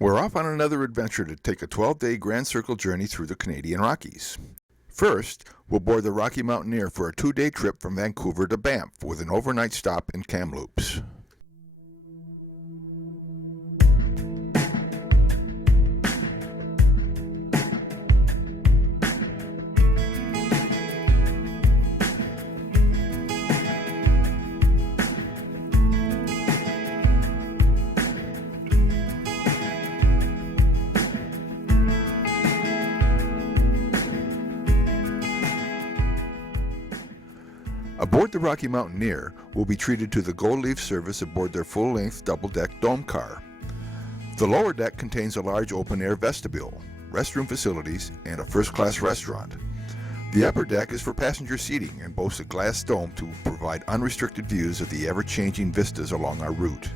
We're off on another adventure to take a 12-day Grand Circle journey through the Canadian Rockies. First, we'll board the RockyMountaineer for a 2-day trip from Vancouver to Banff with an overnight stop in Kamloops. Aboard the RockyMountaineer, we'll be treated to the Gold Leaf service aboard their full-length double-deck dome car. The lower deck contains a large open-air vestibule, restroom facilities, and a first-class restaurant. The upper deck is for passenger seating and boasts a glass dome to provide unrestricted views of the ever-changing vistas along our route.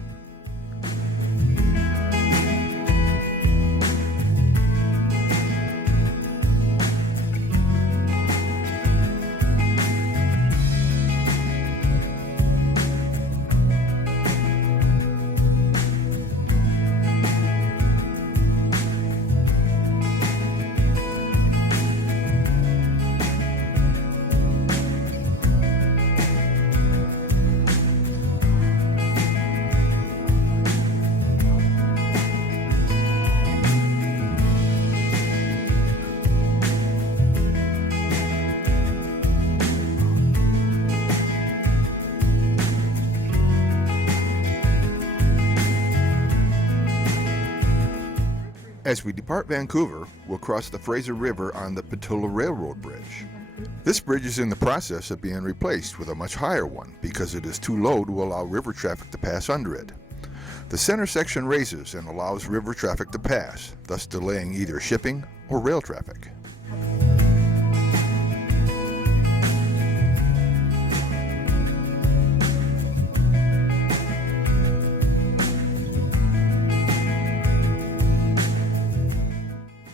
As we depart Vancouver, we'll cross the Fraser River on the Petula Railroad Bridge. This bridge is in the process of being replaced with a much higher one because it is too low to allow river traffic to pass under it. The center section raises and allows river traffic to pass, thus delaying either shipping or rail traffic.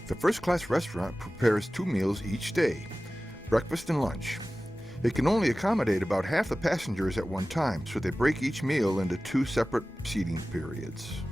The first-class restaurant prepares 2 meals each day, breakfast and lunch. It can only accommodate about half the passengers at one time, so they break each meal into 2 separate seating periods.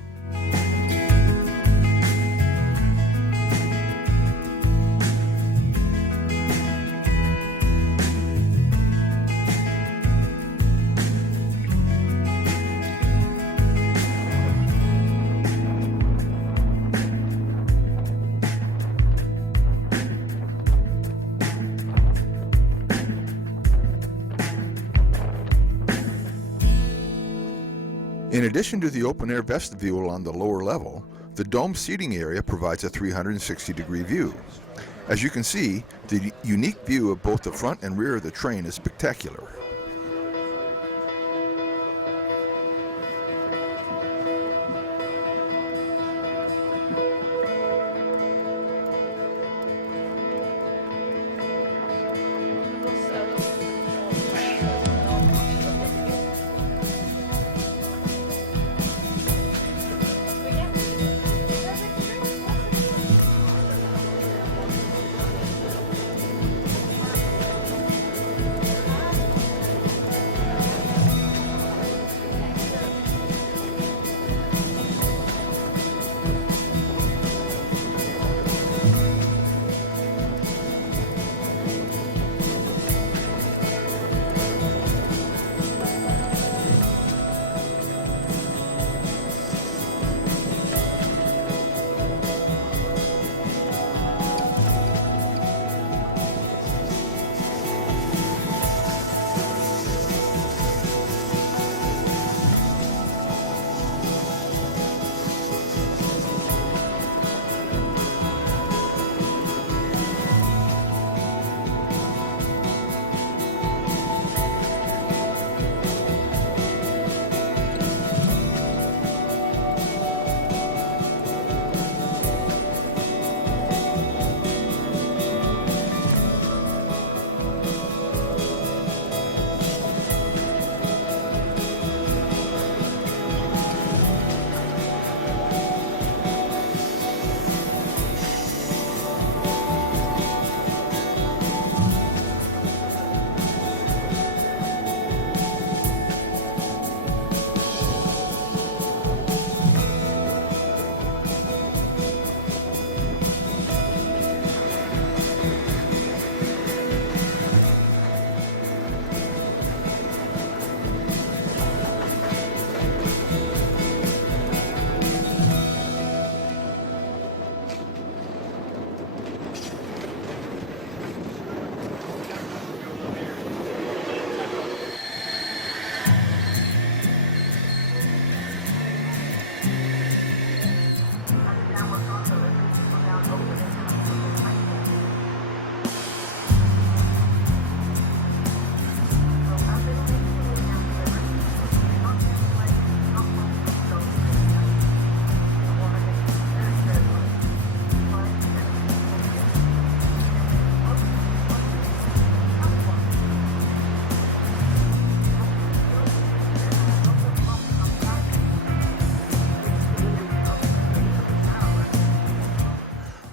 In addition to the open-air vestibule on the lower level, the dome seating area provides a 360-degree view. As you can see, the unique view of both the front and rear of the train is spectacular.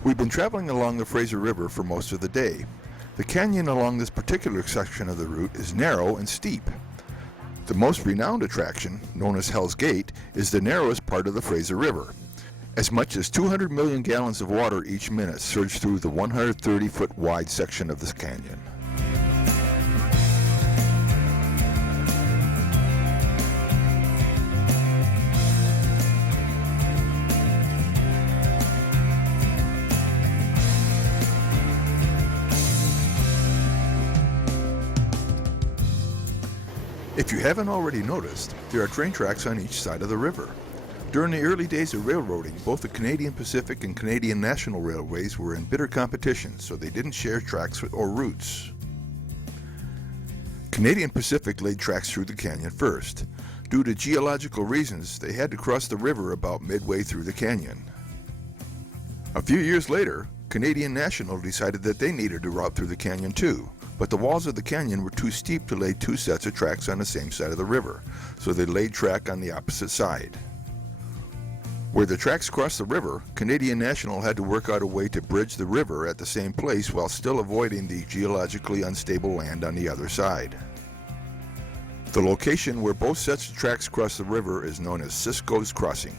We've been traveling along the Fraser River for most of the day. The canyon along this particular section of the route is narrow and steep. The most renowned attraction, known as Hell's Gate, is the narrowest part of the Fraser River. As much as 200 million gallons of water each minute surge through the 130-foot wide section of this canyon. If you haven't already noticed, there are train tracks on each side of the river. During the early days of railroading, both the Canadian Pacific and Canadian National Railways were in bitter competition, so they didn't share tracks or routes. Canadian Pacific laid tracks through the canyon first. Due to geological reasons, they had to cross the river about midway through the canyon. A few years later, Canadian National decided that they needed a route through the canyon too, but the walls of the canyon were too steep to lay two sets of tracks on the same side of the river, so they laid track on the opposite side. Where the tracks crossed the river, Canadian National had to work out a way to bridge the river at the same place while still avoiding the geologically unstable land on the other side. The location where both sets of tracks cross the river is known as Cisco's Crossing.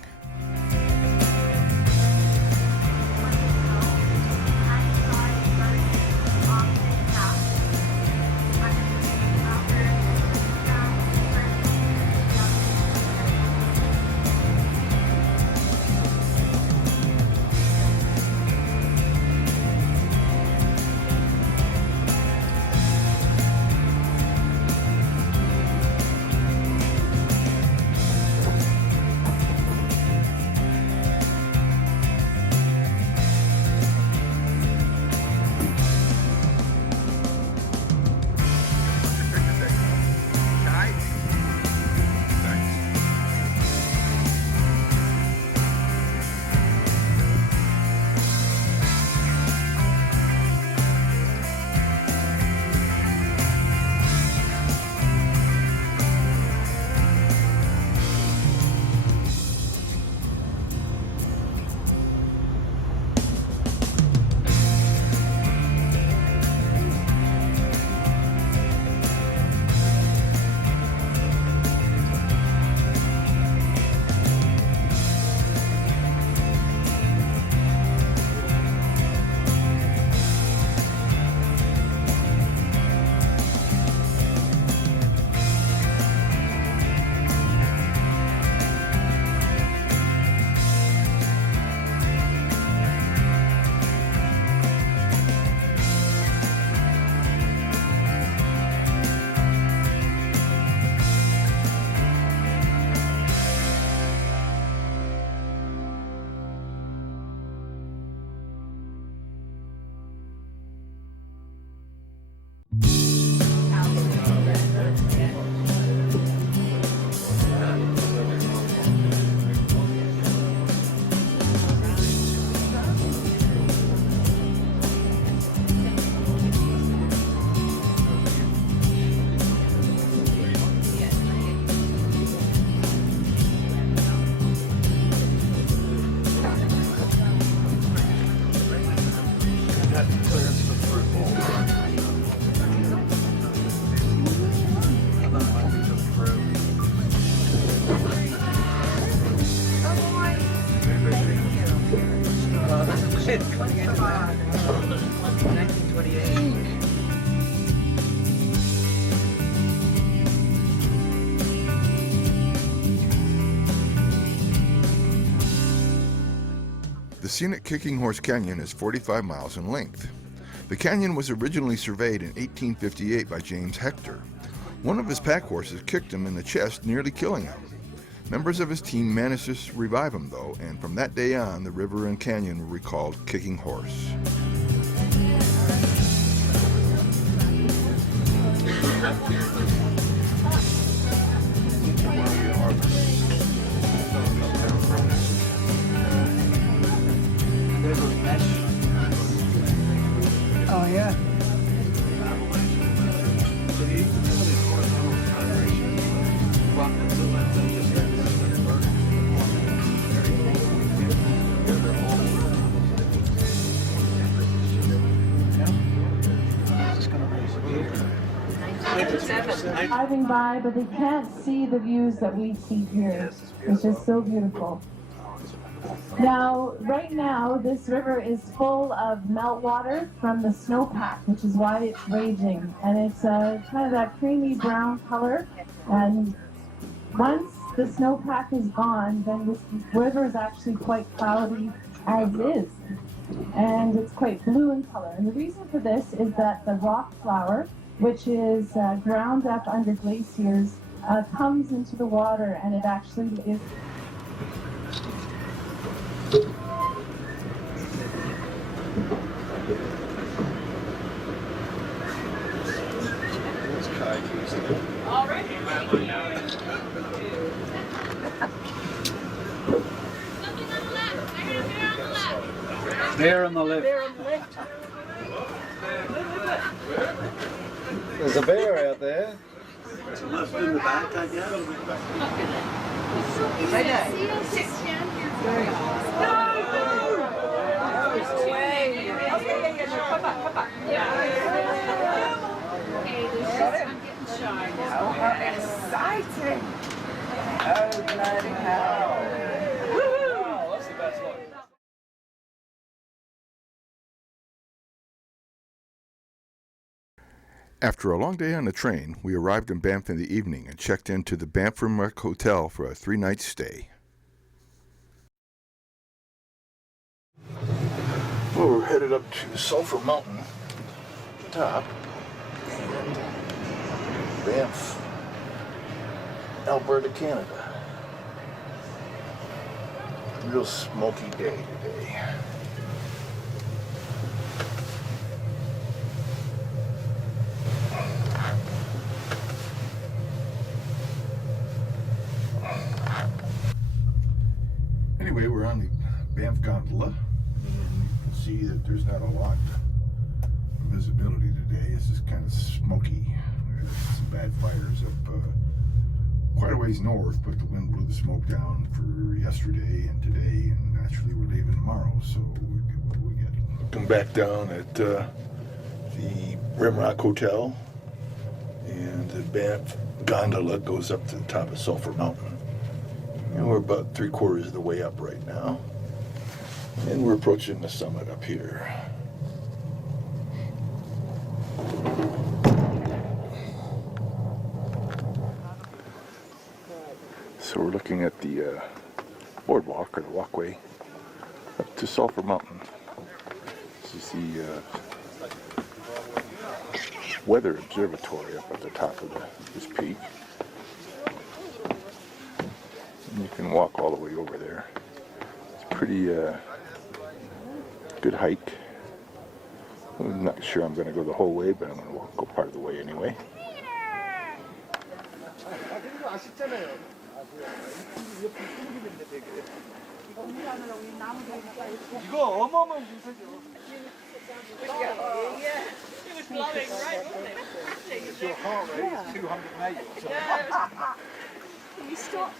The scenic Kicking Horse Canyon is 45 miles in length. The canyon was originally surveyed in 1858 by James Hector. One of his pack horses kicked him in the chest, nearly killing him. Members of his team managed to revive him though, and from that day on, the river and canyon were recalled Kicking Horse. Oh yeah. driving by, but they can't see the views that we see here. It's just so beautiful. Now, right now, this river is full of meltwater from the snowpack, which is why it's raging. And it's kind of that creamy brown color. And once the snowpack is gone, then this river is actually quite cloudy as is. And it's quite blue in color. And the reason for this is that the rock flour, which is ground up under glaciers, comes into the water, and it actually is... There on the left. There on the left. There's a bear out there. Left in the back, I guess. Oh, how exciting! Oh, bloody hell. Oh, that's the best one. After a long day on the train, we arrived in Banff in the evening and checked into the Banff Rimrock Hotel for a 3-night stay. Well, we're headed up to Sulphur Mountain top and Banff, Alberta, Canada. Real smoky day today. Anyway, we're on the Banff Gondola, and you can see that there's not a lot of visibility today. It's just kind of smoky. There's some bad fires up quite a ways north, but the wind blew the smoke down for yesterday and today, and naturally we're leaving tomorrow, so we get what we get. Come back down at the Rimrock Hotel, and the Banff Gondola goes up to the top of Sulphur Mountain. And we're about 3/4 of the way up right now. And we're approaching the summit up here. So we're looking at the boardwalk, or the walkway, up to Sulphur Mountain. This is the weather observatory up at the top of this peak. You can walk all the way over there. It's a pretty good hike. I'm not sure I'm going to go the whole way, but I'm going to go part of the way anyway. 이거 어마어마한 분석이요. It was blowing right, wasn't it? Your heart rate is 280 or something. You stop.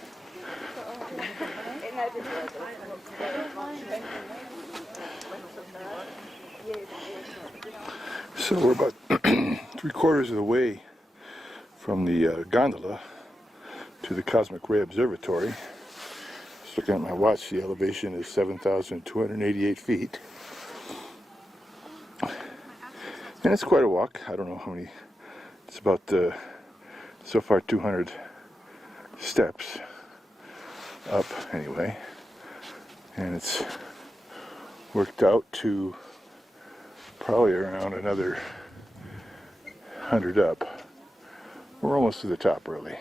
So we're about 3/4 of the way from the gondola to the Cosmic Ray Observatory. Just looking at my watch, the elevation is 7,288 feet. And it's quite a walk. I don't know how many. It's about, so far, 200 steps up anyway. And it's worked out to probably around another 100 up. We're almost to the top, really.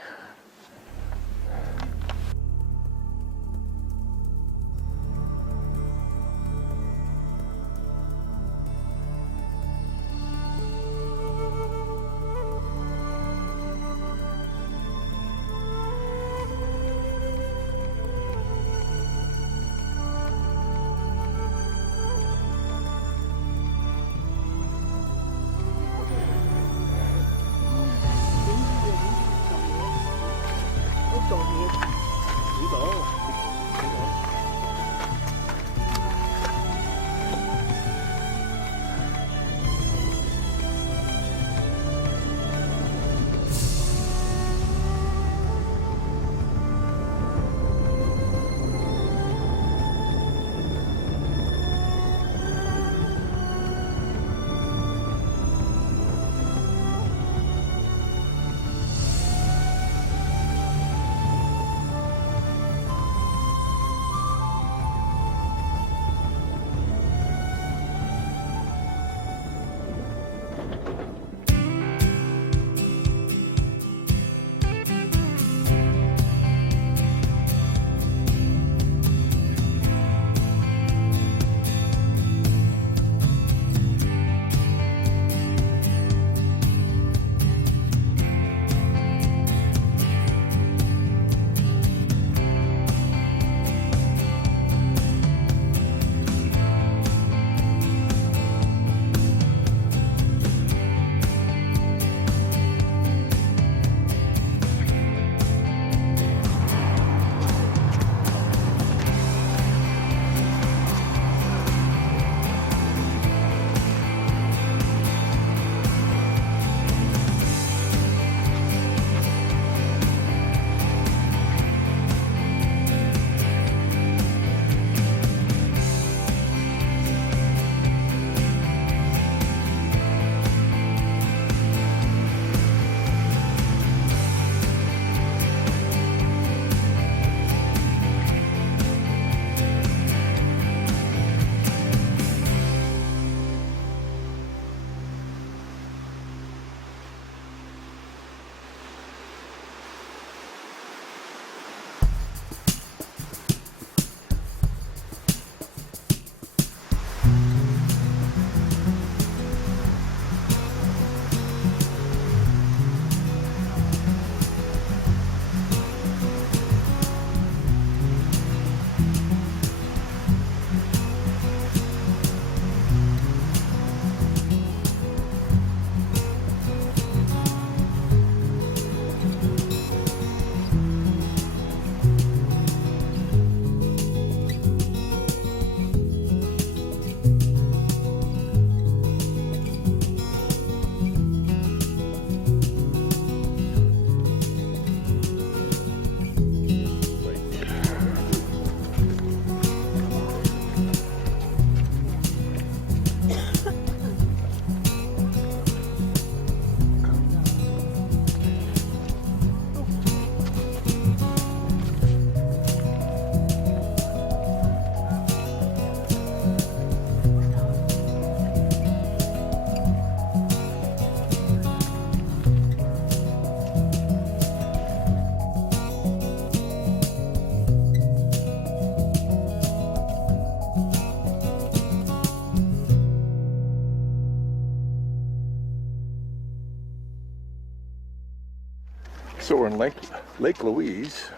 So we're in Lake Louise,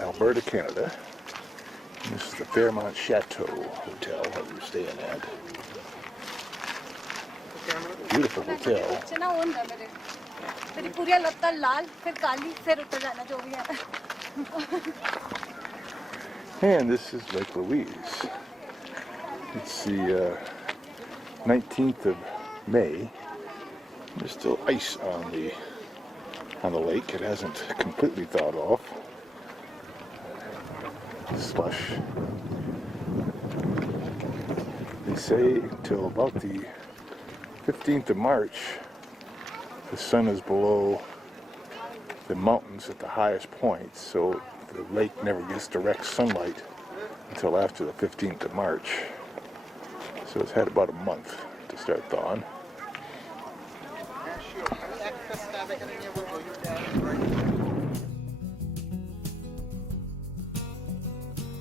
Alberta, Canada. And this is the Fairmont Chateau Hotel that we're staying at. Beautiful hotel. And this is Lake Louise. It's the 19th of May. There's still ice on the lake. It hasn't completely thawed off. Slush. They say until about the 15th of March, the sun is below the mountains at the highest point, so the lake never gets direct sunlight until after the 15th of March. So it's had about a month to start thawing.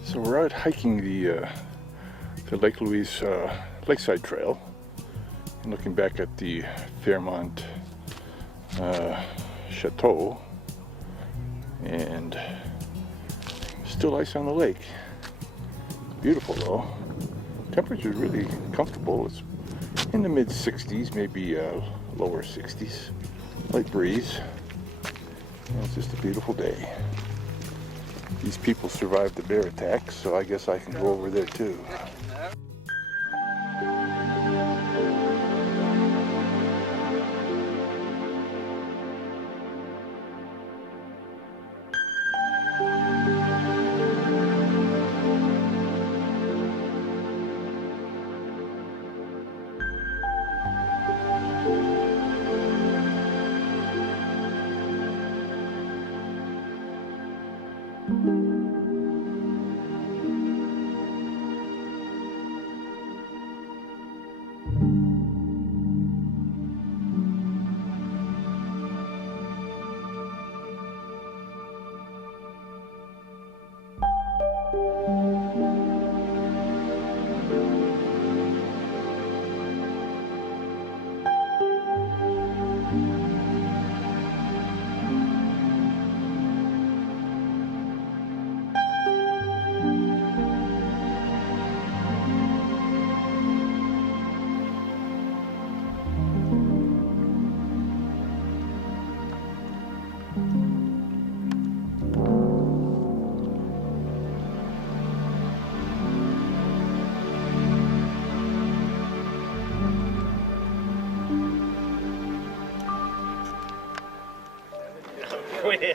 So we're out hiking the Lake Louise Lakeside Trail and looking back at the Fairmont Chateau, and still ice on the lake. Beautiful though. Temperature is really comfortable. It's in the mid 60s, maybe lower 60s. Light breeze. And it's just a beautiful day. These people survived the bear attack, so I guess I can go over there too.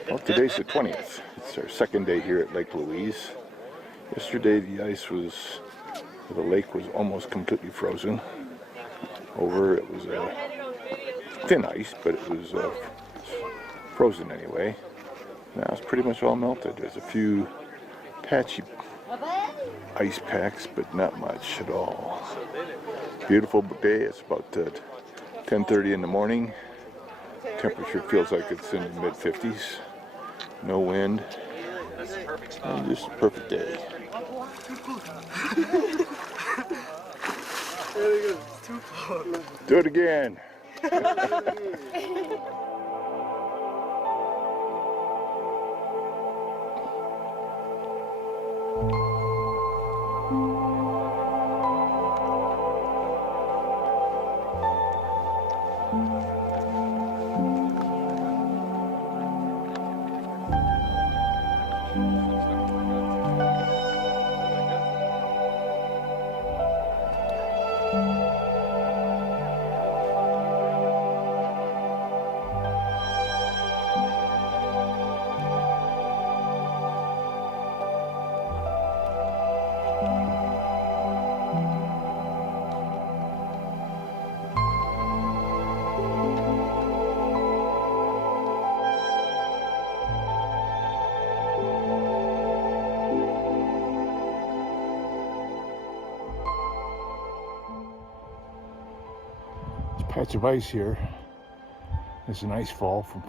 Well, today's the 20th. It's our second day here at Lake Louise. Yesterday the lake was almost completely frozen over. It was thin ice, but it was frozen anyway. Now it's pretty much all melted. There's a few patchy ice packs, but not much at all. Beautiful day. It's about 10:30 in the morning. Temperature feels like it's in the mid-50s. No wind. And just a perfect day. Do it again. Patch of ice here. It's an ice fall from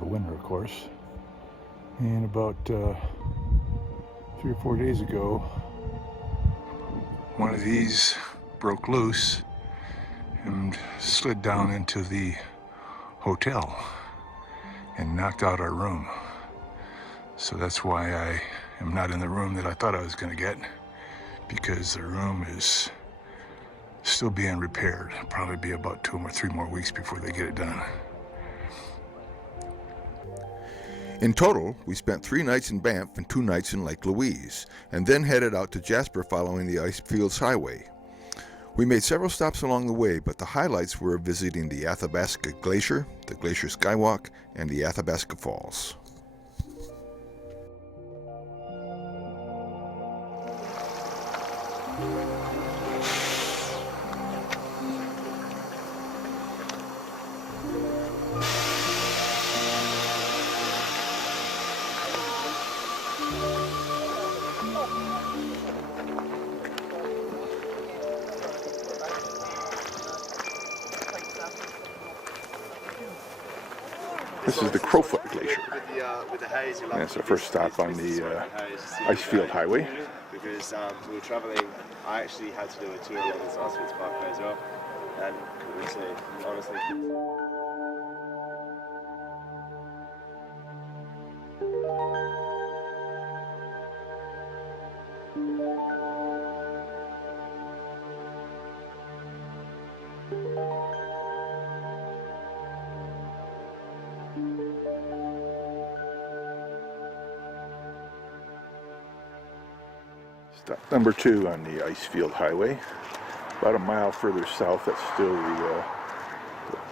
the winter, of course. And about 3 or 4 days ago, one of these broke loose and slid down into the hotel. and knocked out our room. So that's why I am not in the room that I thought I was going to get, because the room is still being repaired. It'll probably be about 2 or 3 more weeks before they get it done. In total, we spent 3 nights in Banff and 2 nights in Lake Louise, and then headed out to Jasper following the Icefields Highway. We made several stops along the way, but the highlights were visiting the Athabasca Glacier, the Glacier Skywalk, and the Athabasca Falls. This is the Crowfoot Glacier. And it's our first stop on the Icefield Highway. Because we were travelling, I actually had to do a tour along this Icefields Parkway as well. And couldn't say, honestly. Stop number 2 on the Icefield Highway. About a mile further south, that's still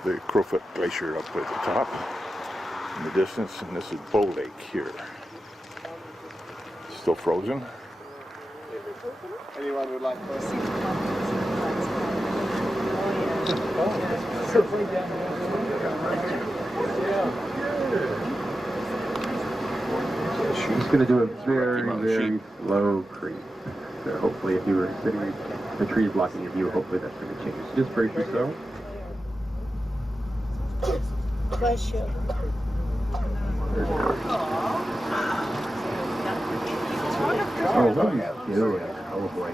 the Crowfoot Glacier up at the top in the distance, and this is Bow Lake here. Still frozen. Anyone would like to see? He's going to do a very, very slow creep. So hopefully if you were sitting, the trees blocking your view, hopefully that's going to change. Just brace yourself. Bless you. Oh, what are you doing? Oh boy.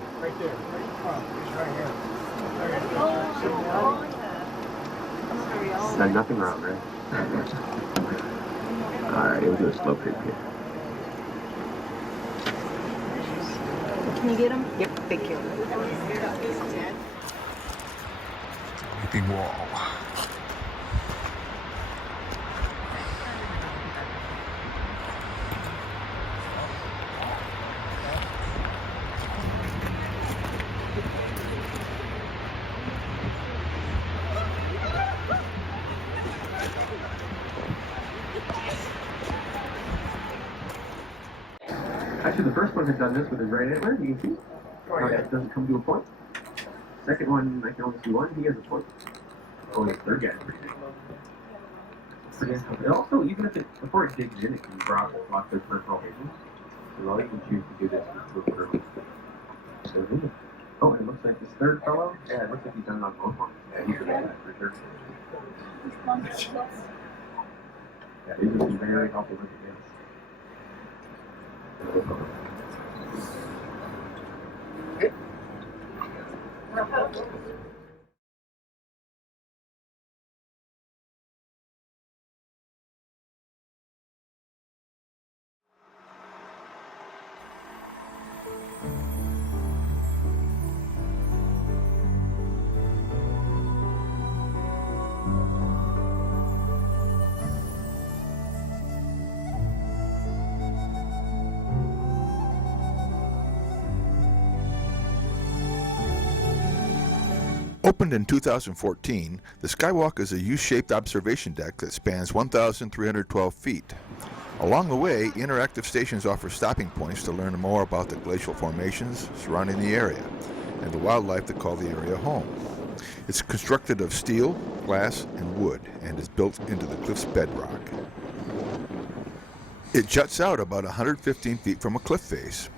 No, nothing wrong, right? Alright, we'll do a slow creep here. Can you get them? Yep, thank you. Leaping wall. Actually, the first one had done this with his right antler, you can see. It doesn't come to a point. Second one, I can only see one, he has a point. Oh, the third guy. And also, even if it, before it digs in, it can drop lots of peripheral vision. So you can choose to do this with early. Oh, and it looks like this third fellow, yeah, it looks like he's done it on both ones. Yeah, he's done that for sure. Yeah, these would be very helpful with the games. Opened in 2014, the Skywalk is a U-shaped observation deck that spans 1,312 feet. Along the way, interactive stations offer stopping points to learn more about the glacial formations surrounding the area and the wildlife that call the area home. It's constructed of steel, glass, and wood and is built into the cliff's bedrock. It juts out about 115 feet from a cliff face.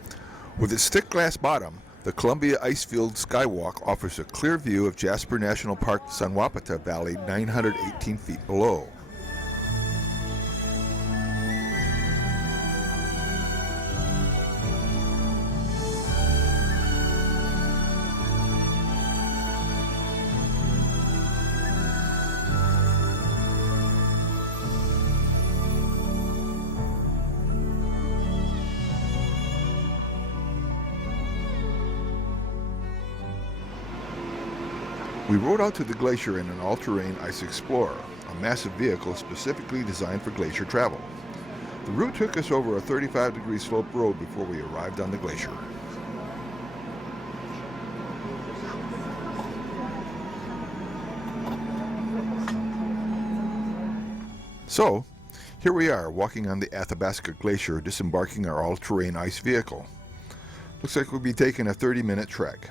With its thick glass bottom, the Columbia Icefield Skywalk offers a clear view of Jasper National Park San Wapata Valley 918 feet below. We rode out to the glacier in an all-terrain Ice Explorer, a massive vehicle specifically designed for glacier travel. The route took us over a 35-degree slope road before we arrived on the glacier. So, here we are, walking on the Athabasca Glacier, disembarking our all-terrain ice vehicle. Looks like we'll be taking a 30-minute trek.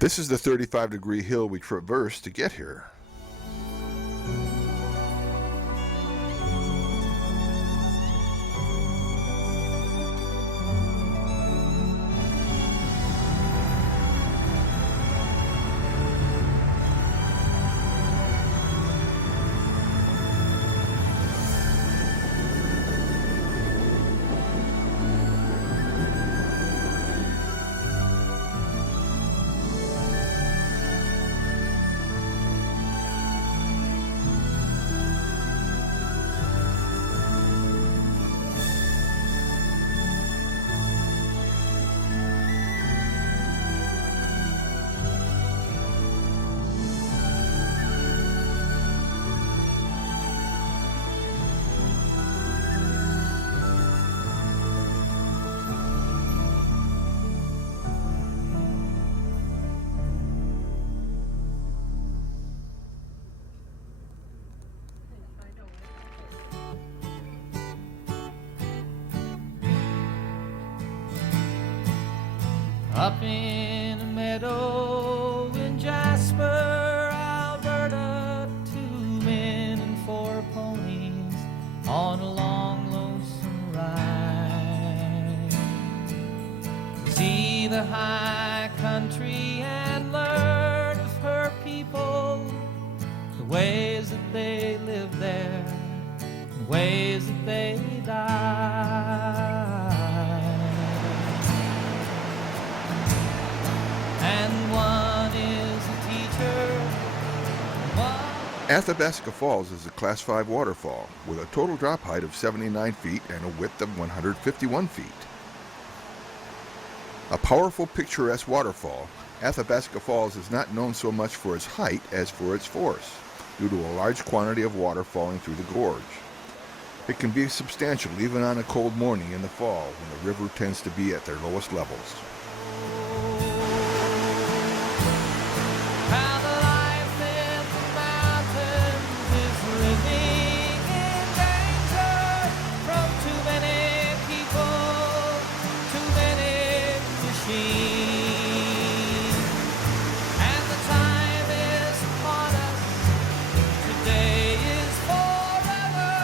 This is the 35-degree hill we traversed to get here. Up in a meadow in Jasper, Alberta, 2 men and 4 ponies on a long, lonesome ride. See the high country and learn of her people, the ways that they live there, the ways that they die. And one is a teacher, Athabasca Falls is a Class 5 waterfall with a total drop height of 79 feet and a width of 151 feet. A powerful, picturesque waterfall, Athabasca Falls is not known so much for its height as for its force, due to a large quantity of water falling through the gorge. It can be substantial even on a cold morning in the fall when the river tends to be at their lowest levels. how the life in the mountains is living in danger from too many people, too many machines. And the time is upon us, today is forever,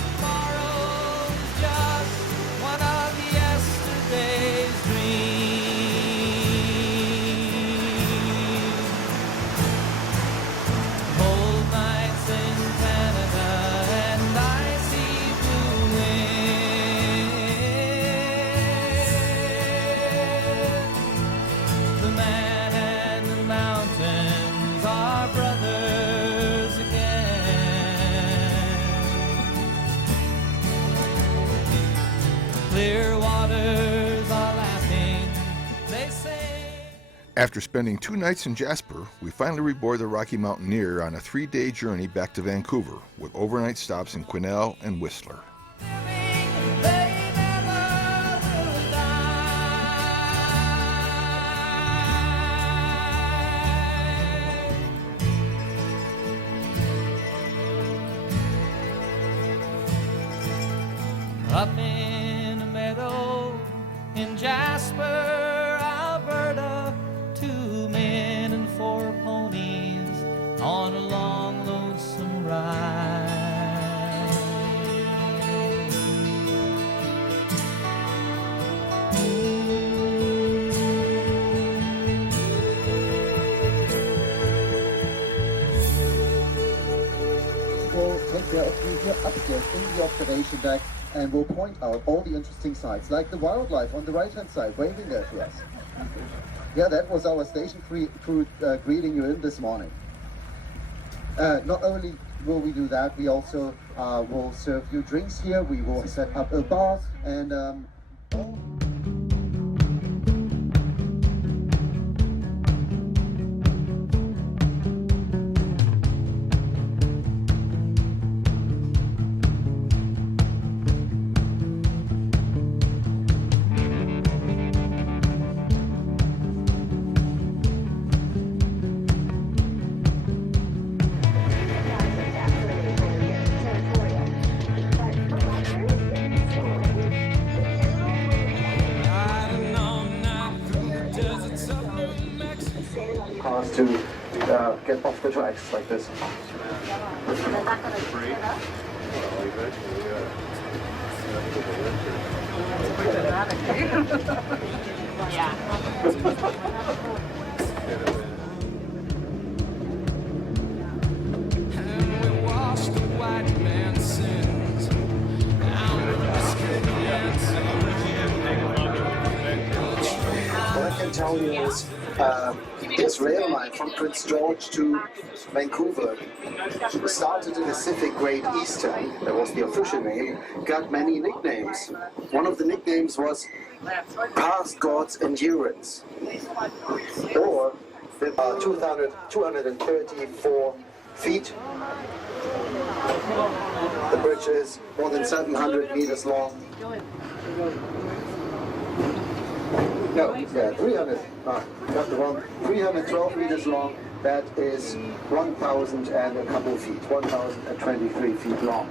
tomorrow is just one of yesterday's dreams. Cold nights in Canada and icy blue winds. The man and the mountains are brothers again. Clear waters are laughing, they sing. After spending 2 nights in Jasper, we finally reboard the Rocky Mountaineer on a 3-day journey back to Vancouver, with overnight stops in Quesnel and Whistler. They never will die. Up in a meadow in Jasper, Alberta, 2 men and 4 ponies on a long, lonesome ride. We'll take care of you here upstairs in the observation deck, and we'll point out all the interesting sights, like the wildlife on the right-hand side, waving there to us. Yeah, that was our station crew greeting you in this morning. Not only will we do that, we also will serve you drinks here. We will set up a bar and cars to get off the tracks like this. What I can tell you is this rail line from Prince George to Vancouver started in Pacific Great Eastern, that was the official name, got many nicknames. One of the nicknames was Past God's Endurance, or 234 feet. The bridge is more than 700 meters long. No, yeah, 300, got the wrong, 312 meters long. That is 1,000 and a couple feet, 1,023 feet long.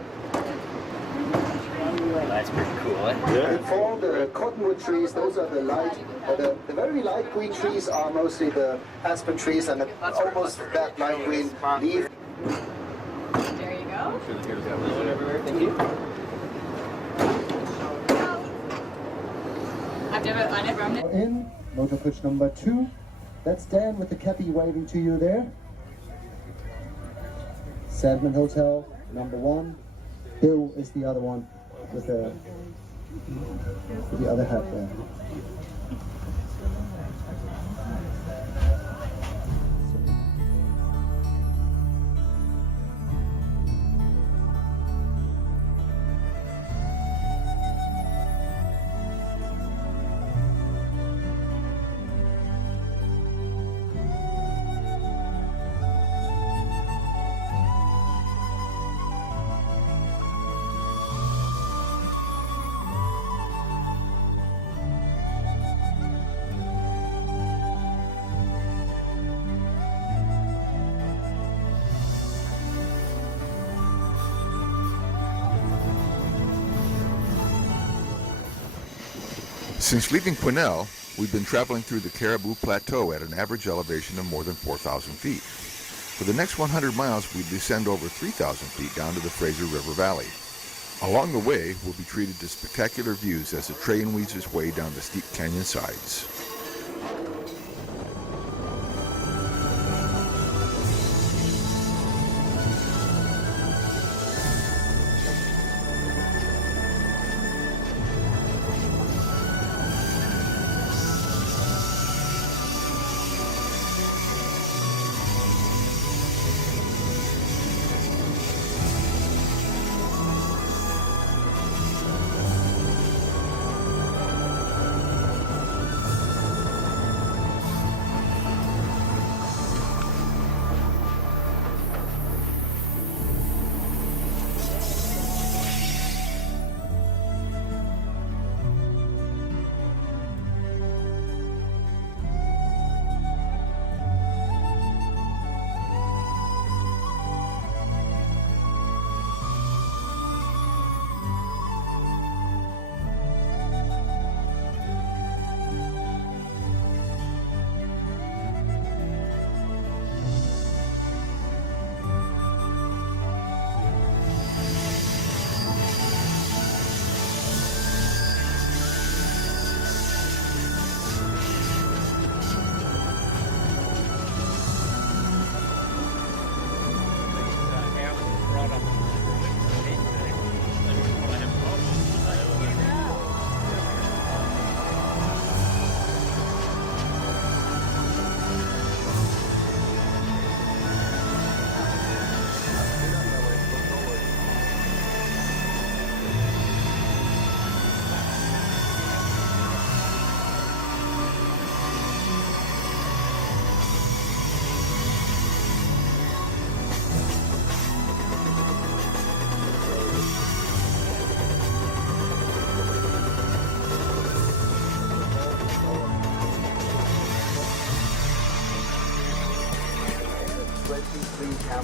That's pretty cool, eh? Yeah. And for the cottonwood trees, those are the light, the very light green trees are mostly the aspen trees, and almost that light green leaf. There you go. Thank you. I've never run it. In motor coach number 2. That's Dan with the cappy waving to you there. Sandman Hotel number 1. Bill is the other one with the other hat there. Since leaving Quesnel, we've been traveling through the Caribou Plateau at an average elevation of more than 4,000 feet. For the next 100 miles, we descend over 3,000 feet down to the Fraser River Valley. Along the way, we'll be treated to spectacular views as the train weaves its way down the steep canyon sides.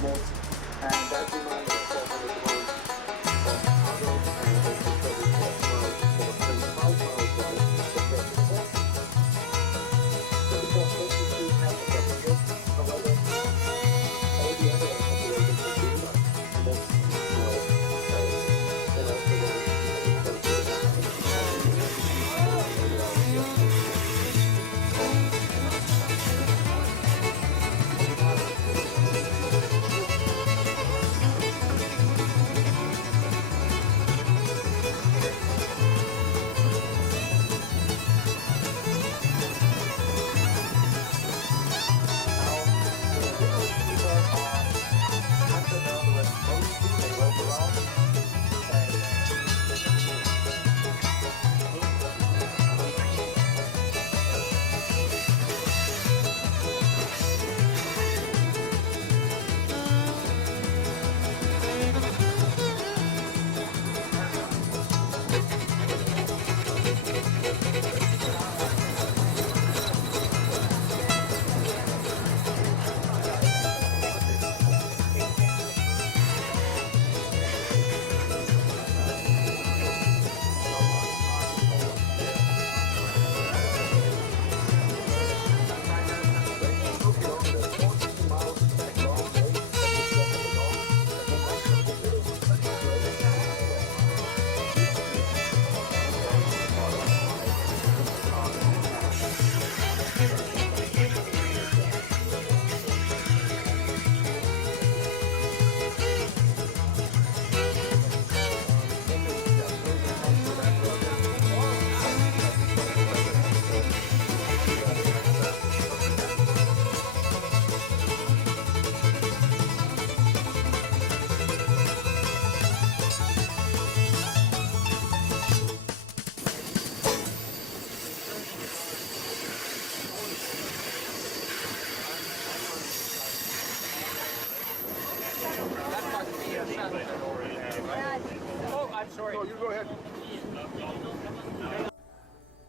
mammals, and that reminded us of the most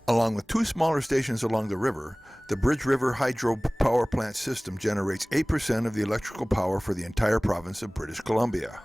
Along with two smaller stations along the river, the Bridge River Hydro Power Plant system generates 8% of the electrical power for the entire province of British Columbia.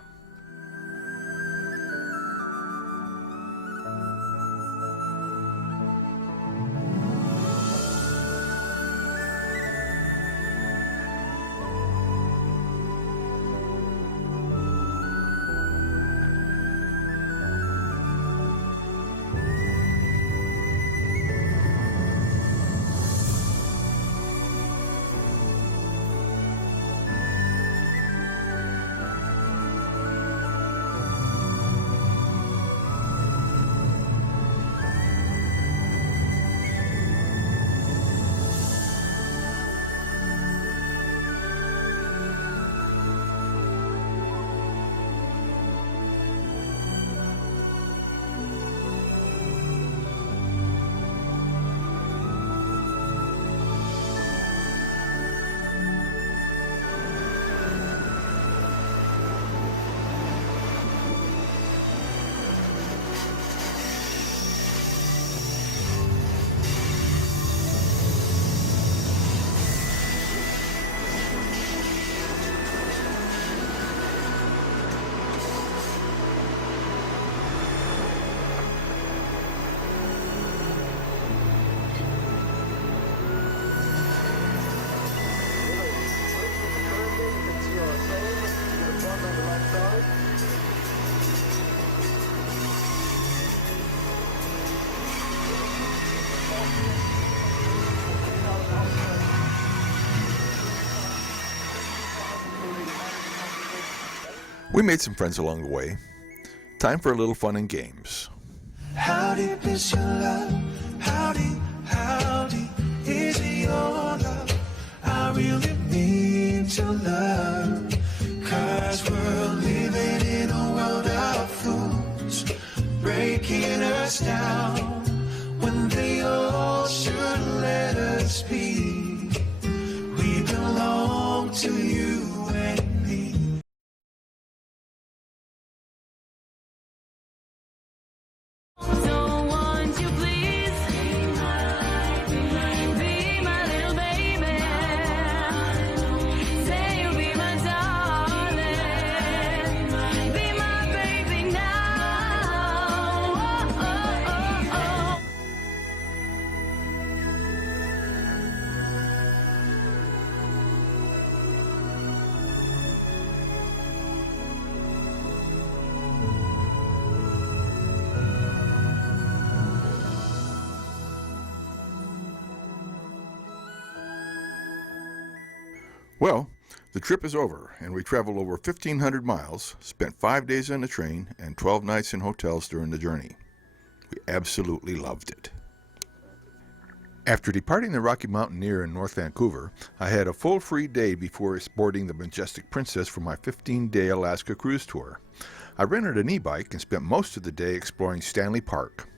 We made some friends along the way. Time for a little fun and games. How deep is your love? How deep is your love? I really need your love. 'Cause we're living in a world of fools, breaking us down when they all should let us be. We belong to you and me. Be my little baby. Say you'll be my dog. Well, the trip is over, and we traveled over 1,500 miles, spent 5 days on the train, and 12 nights in hotels during the journey. We absolutely loved it. After departing the Rocky Mountaineer in North Vancouver, I had a full free day before boarding the Majestic Princess for my 15-day Alaska cruise tour. I rented an e-bike and spent most of the day exploring Stanley Park.